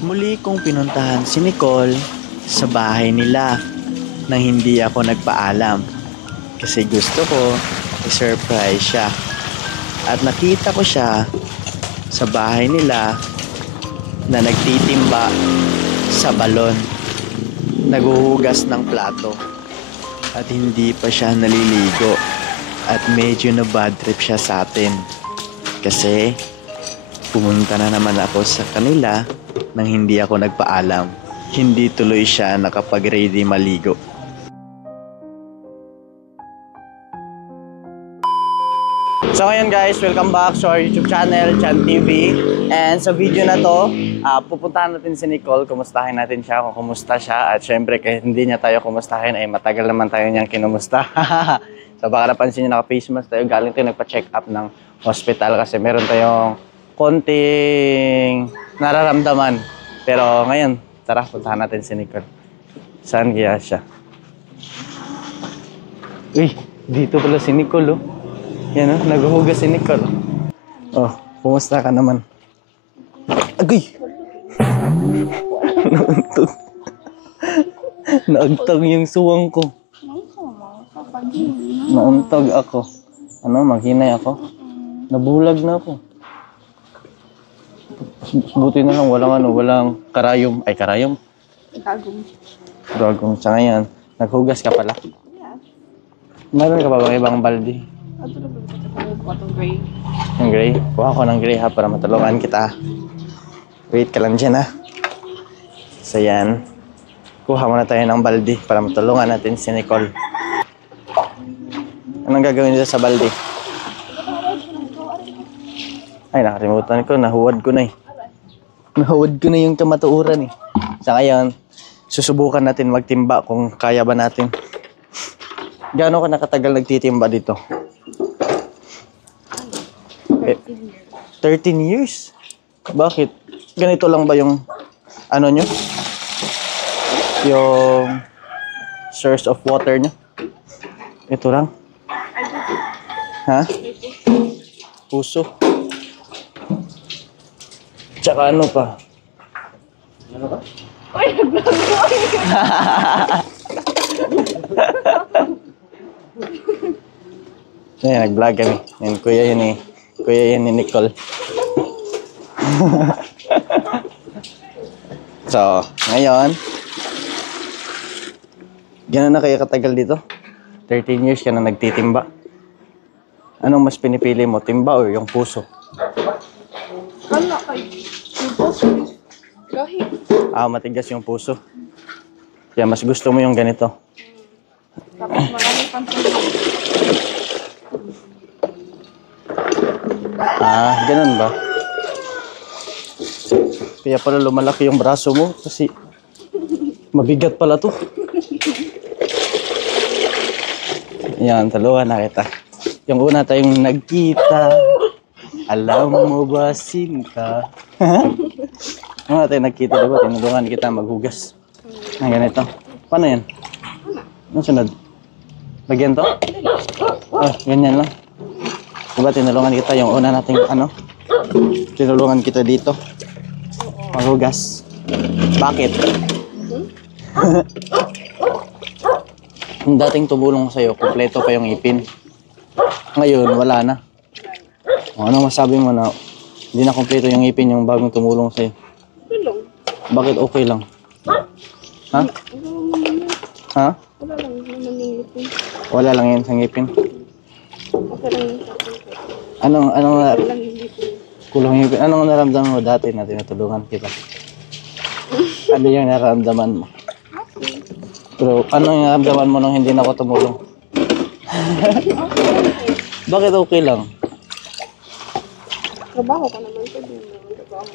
Muli kong pinuntahan si Nicole sa bahay nila nang hindi ako nagpaalam kasi gusto ko i-surprise siya. At nakita ko siya sa bahay nila na nagtitimba sa balon, naghuhugas ng plato at hindi pa siya naliligo at medyo na bad trip siya sa atin kasi pumunta na naman ako sa kanila nang hindi ako nagpaalam. Hindi tuloy siya nakapag-ready maligo. So ngayon guys, welcome back sa our YouTube channel, Chan TV. And sa video na to, pupuntahan natin si Nicole, kumustahin natin siya kung kumusta siya. At syempre kahit hindi niya tayo kumustahin, ay matagal naman tayo niyang kinumusta. So baka napansin niyo naka-face mask tayo, galing tayo nagpa-check up ng hospital kasi meron tayong konting nararamdaman. Pero ngayon, tara, puntahan natin si Nicole. Saan kaya siya? Uy, dito pala si Nicole, oh. Yan, oh, naghuhugas si Nicole. Oh, kumusta ka naman? Agoy! Nauntog. Naagtag yung suwang ko. Nauntog ako. Ano, maghinay ako? Nabulag na ako. Buti na lang, walang karayom. Ay, karayom? Gagong. Gagong. Sa ngayon, naghugas ka pala? Yeah. Meron ka pa bang ibang balde? Ato na ba ito itong gray? Yung gray? Kuha ko ng gray ha para matulungan kita. Wait ka lang dyan ha. So yan. Kuha muna tayo ng balde para matulungan natin si Nicole. Anong gagawin dito sa balde? Ay, nakalimutan ko. Nahuwad ko na eh. Nahuwad ko na yung kamatuuran eh. Sa ngayon, susubukan natin magtimba kung kaya ba natin. Gaano ka nakatagal nagtitimba dito? 13 years? Bakit? Ganito lang ba yung ano nyo? Yung source of water nyo? Ito lang? Ha? Puso? Tsaka ano pa? Ano ba? Uy, nagbago! Ayan, nag-vlog kami. Yan, kuya yan eh. Kuya yan ni Nicole. So, ngayon, gano'n na kayo katagal dito? 13 years ka na nagtitimba. Anong mas pinipili mo, timba o yung puso? Wala kayo. Yung puso. Gahi. Matigas yung puso. Kaya mas gusto mo yung ganito. Tapos marami pang Ganun ba? Kaya pala lumalaki yung braso mo kasi mabigat pala to. Yan, tulungan na kita. Yung una tayong nagkita, alam mo ba sinta? Yung una tayong nagkita, diba? Tinulungan kita maghugas. Ang ganito. Paano yan? Anong sunod? Lagyan to? Ganyan lang. Diba tinulungan kita yung una nating ano? Tinulungan kita dito. Maghugas. Bakit? Yung dating tumulong sa'yo, kompleto pa yung ipin. Ngayon, wala na. Ano masabi mo na hindi na kompleto yung ipin yung bagong tumulong sa'yo? tulong. Bakit okay lang? Ha? Ha? Wala lang naman yung ipin. Wala lang yan sa ngipin. Okay lang yung sa akin. Anong Wala lang yung ipin. kulang ngipin? Anong naramdaman mo dati na tinutulungan kita? Ano yung naramdaman mo? Pero anong naramdaman mo nung hindi na ako tumulong? Bakit okay lang? Trabaho ka naman ko din. Trabaho.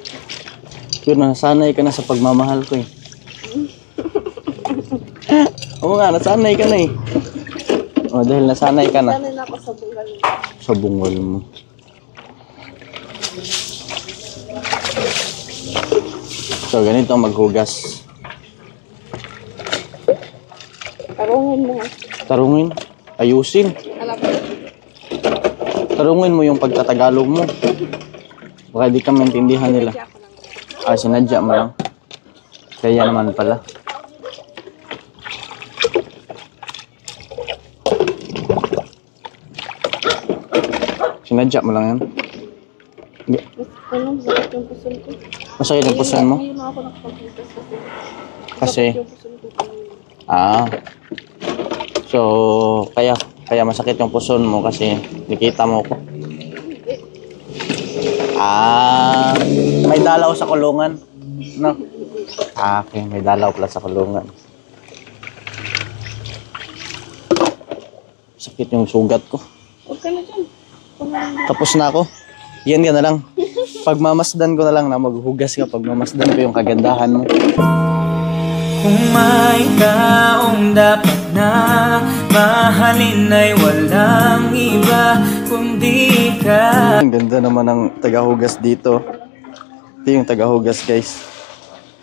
Pero nasanay ka na sa pagmamahal ko eh. Oo nga, nasanay ka na eh. O, dahil nasanay ka na. Sanay na ako sa bungal. Sa bungol mo. So, ganito maghugas. Tarungin mo. Tarungin. Ayusin. Alam mo. Tarungin mo yung pagtatagalog mo. Baka di ka maintindihan nila. Kaya ako lang. Sinadya mo lang. Kaya naman pala. Sinadya mo lang yan. Hindi. Anong sakit yung puson ko? Masakit yung puson mo? Ngayon na ako nakapagputas Kasi, yung puson ko kanina. ah. So, kaya masakit yung puson mo kasi nakita mo ko. Ah, may dalaw sa kulungan. No? Ah, okay, may dalaw pala sa kulungan. Sakit yung sugat ko. Huwag ka na dyan. Tapos na ako. Yan ka na lang. Pagmamasdan ko na lang na maghugas ka. Pagmamasdan ko yung kagandahan mo. Kung may taong dapat na mahalin ay walang iba kundi ka. Ang ganda naman ng tagahugas dito. Ito yung tagahugas, guys.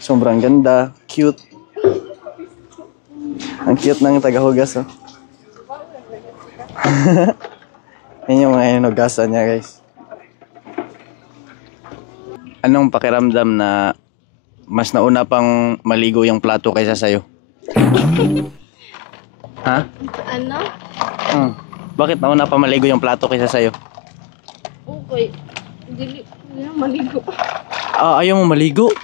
Sobrang ganda. Cute. Ang cute ng tagahugas, oh. Yan yung mga hinugasan niya, guys. Anong pakiramdam na mas nauna pang maligo yung plato kaysa sa'yo? Ha? Ano? Bakit nauna pa maligo yung plato kaysa sa'yo? Okay. Hindi na maligo. Ah, ayaw mo maligo?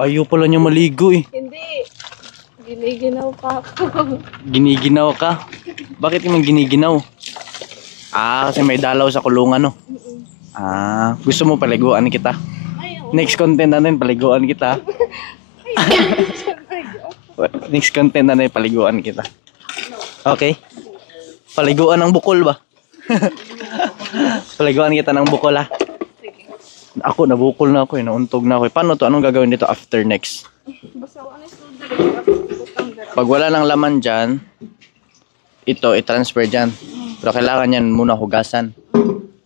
Ayaw pala niya maligo eh. Hindi. Giniginaw pa ako. Giniginaw ka? Bakit naman giniginaw? Ah, kasi may dalaw sa kulungan, no? Ah, gusto mo paliguan kita? Ayaw. Next content natin, paliguan kita. Next content natin, paliguan kita. Okay? Paliguan ng bukol ba? Paliguan kita ng bukol, ha? Ako, nabukol na ako eh. Nauntog na ako eh. Paano to? Anong gagawin dito after next? Basta wala na Pag wala ng laman dyan, ito, i-transfer dyan. Pero kailangan yan muna hugasan.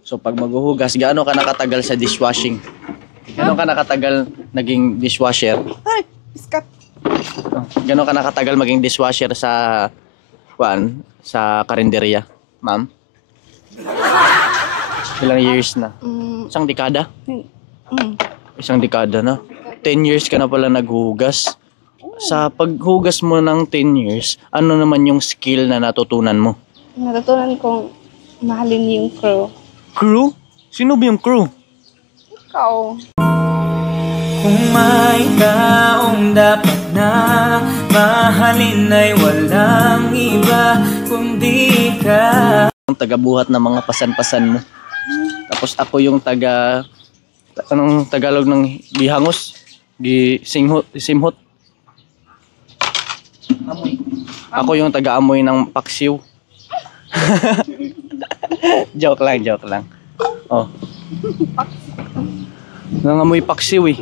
So pag maghuhugas, gaano ka nakatagal sa dishwashing? Gaano ka nakatagal naging dishwasher? Ay! Iskat! Gaano ka nakatagal maging dishwasher sa sa karinderya, ma'am? Ilang years na? Isang dekada? Isang dekada na. 10 years ka na pala naghuhugas. Sa paghugas mo ng 10 years, ano naman yung skill na natutunan mo? Natutunan kong mahalin yung crew. Crew? Sino ba yung crew? Ikaw. Kung may taong dapat na mahalin ay walang iba kundi ka. Ang tagabuhat ng mga pasan-pasan mo. Tapos ako yung anong Tagalog ng gihangos? Simhot? Ako yung taga-amoy ng paksiw. Joke lang. Oh. Nangamoy paksiw eh.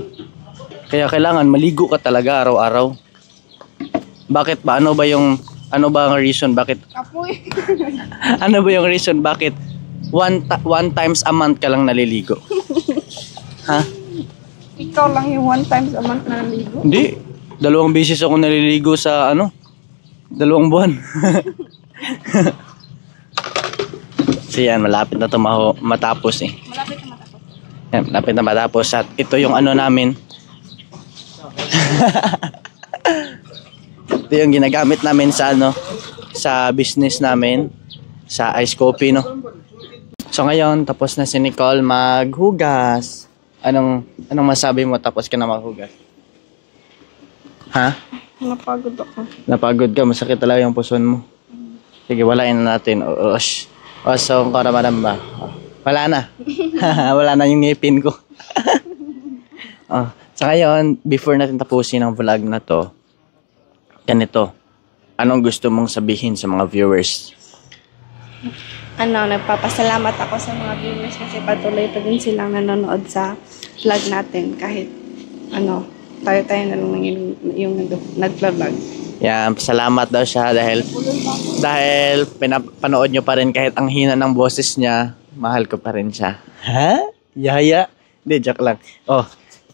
Kaya kailangan maligo ka talaga araw-araw. Bakit ba? Ano ba ang reason bakit? Apoy. Ano ba yung reason bakit one times a month ka lang naliligo? Ha? Ikaw lang yung 1 times a month na naligo. Hindi. 2 beses ako naliligo sa 2 buwan. So yan, malapit na ito matapos eh. Malapit na matapos. Yan, malapit na matapos. At ito yung ano namin. Ito yung ginagamit namin sa business namin. Sa ice coffee, no? So ngayon, tapos na si Nicole maghugas. Anong masabi mo tapos ka na maghugas? Ha? Napagod ako. Napagod ka, masakit talaga yung puson mo. Sige, walain na natin. So, kung madam ba? Wala na. Wala na yung ngipin ko. So ngayon, before natin tapusin ang vlog na to, ganito. Anong gusto mong sabihin sa mga viewers? Nagpapasalamat ako sa mga viewers kasi patuloy pa din silang nanonood sa vlog natin kahit tayo na lang yung nag-vlog. Yan, salamat daw siya dahil pinapanood nyo pa rin kahit ang hina ng boses niya, mahal ko pa rin siya. Ha? Yaya? Hindi, joke lang.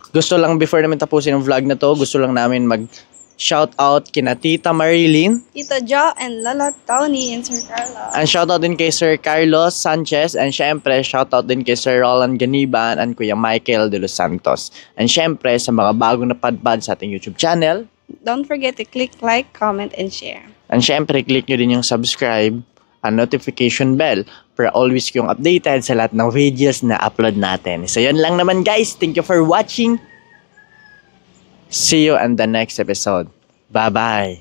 Gusto lang before namin tapusin ang vlog na to, gusto lang namin Shout out kina Tita Marilyn. Tito Jo and Lola Tony and Sir Carlo. And shout out din kay Sir Carlos Sanchez. And syempre, shout out din kay Sir Roland Ganiban and Kuya Michael de los Santos. And syempre, sa mga bagong napadpad sa ating YouTube channel. Don't forget to click like, comment, and share. And syempre, click nyo din yung subscribe and notification bell para always kayong updated sa lahat ng videos na upload natin. So yun lang naman guys. Thank you for watching. See you on the next episode. Bye-bye.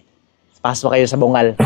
Pasok kayo sa bungal.